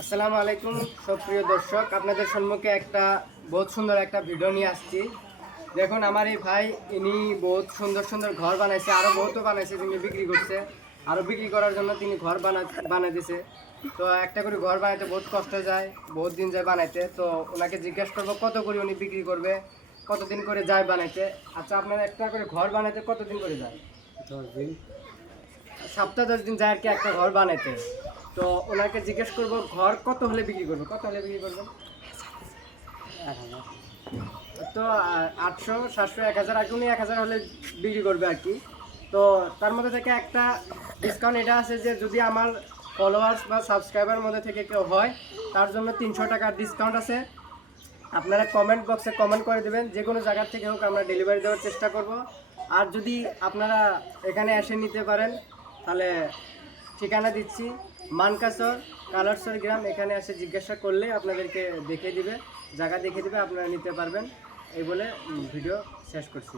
আসসালামু আলাইকুম সুপ্রিয় দর্শক, আপনাদের সম্মুখে একটা বহুত সুন্দর একটা ভিডিও নিয়ে আসছি। দেখুন, আমার এই ভাই ইনি বহুত সুন্দর সুন্দর ঘর বানাইছে, আরও বহুত বানাইছে, তিনি বিক্রি করছে। আরও বিক্রি করার জন্য তিনি ঘর বানাইতেছে। তো একটা করে ঘর বানাইতে বহুত কষ্ট যায়, বহুত দিন যায় বানাইতে। তো ওনাকে জিজ্ঞেস করবো কত করে উনি বিক্রি করবে, কতদিন করে যায় বানাইতে। আচ্ছা, আপনার একটা করে ঘর বানাইতে কতদিন করে যায়? 10 দিন। সপ্তাহ 10 দিন যায় আর কি একটা ঘর বানাইতে। তো ওনাকে জিজ্ঞেস করবো ঘর কত হলে বিক্রি করবে, কত হলে বিক্রি করবেন? 1000। তো 800, 700, 1000 আর কি, উনি 1000 হলে বিক্রি করবে আর কি। তো তার মধ্যে থেকে একটা ডিসকাউন্ট এটা আছে যে যদি আমার ফলোয়ার্স বা সাবস্ক্রাইবার মধ্যে থেকে কেউ হয়, তার জন্য 300 টাকার ডিসকাউন্ট আছে। আপনারা কমেন্ট বক্সে কমেন্ট করে দেবেন, যে কোনো জায়গার থেকে হোক আমরা ডেলিভারি দেওয়ার চেষ্টা করব। আর যদি আপনারা এখানে এসে নিতে পারেন, তাহলে ঠিকানা দিচ্ছি মানকাসর কালারসর গ্রাম। এখানে এসে জিজ্ঞাসা করলে আপনাদেরকে দেখিয়ে দিবে, জায়গা দেখিয়ে দিবে, আপনারা নিতে পারবেন। এই বলে ভিডিও শেষ করছি।